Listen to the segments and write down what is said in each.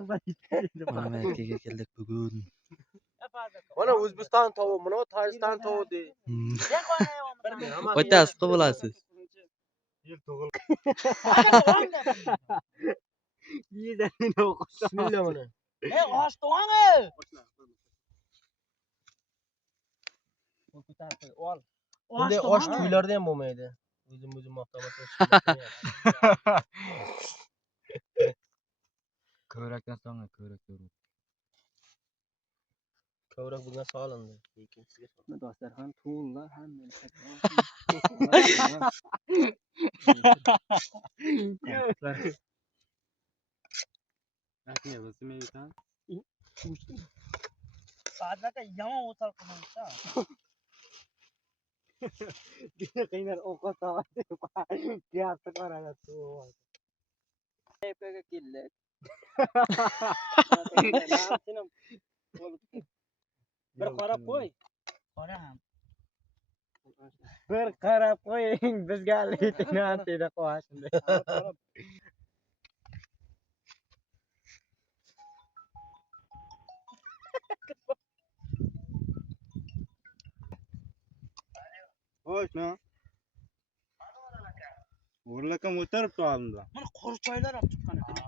Mamlakatga keldik bugun. Mana O'zbekiston tovuq, mana Tojikiston tovuq de. Qo'ytasiz bo'lasiz. Bismillah mana. Bunday osh to'ylarda ham bo'lmaydi. O'zim maqtamasam. Ko'rakdan so'ng ko'rak. Ko'rak bunga solindi. Lekin sizga Dasturxon to'g'rilar hammani Sadaka yomon o'tal qilmoqda. qiynar ovqat tavati. Gapni qaranglar. Tepaga keldik. Bir qarab qo'y. Qora ham. Bir qarab qo'ying. Bizga leytenant dedi qo'yashindi. Ho'shmi? O'rlakam o'tiribdi oldimda. Mana qora choylar olib chiqqan ekan.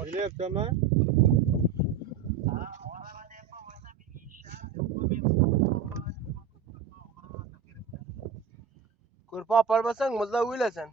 O'ylayapsanmi? ko'rpa olib bormasang, mulla o'ylasan.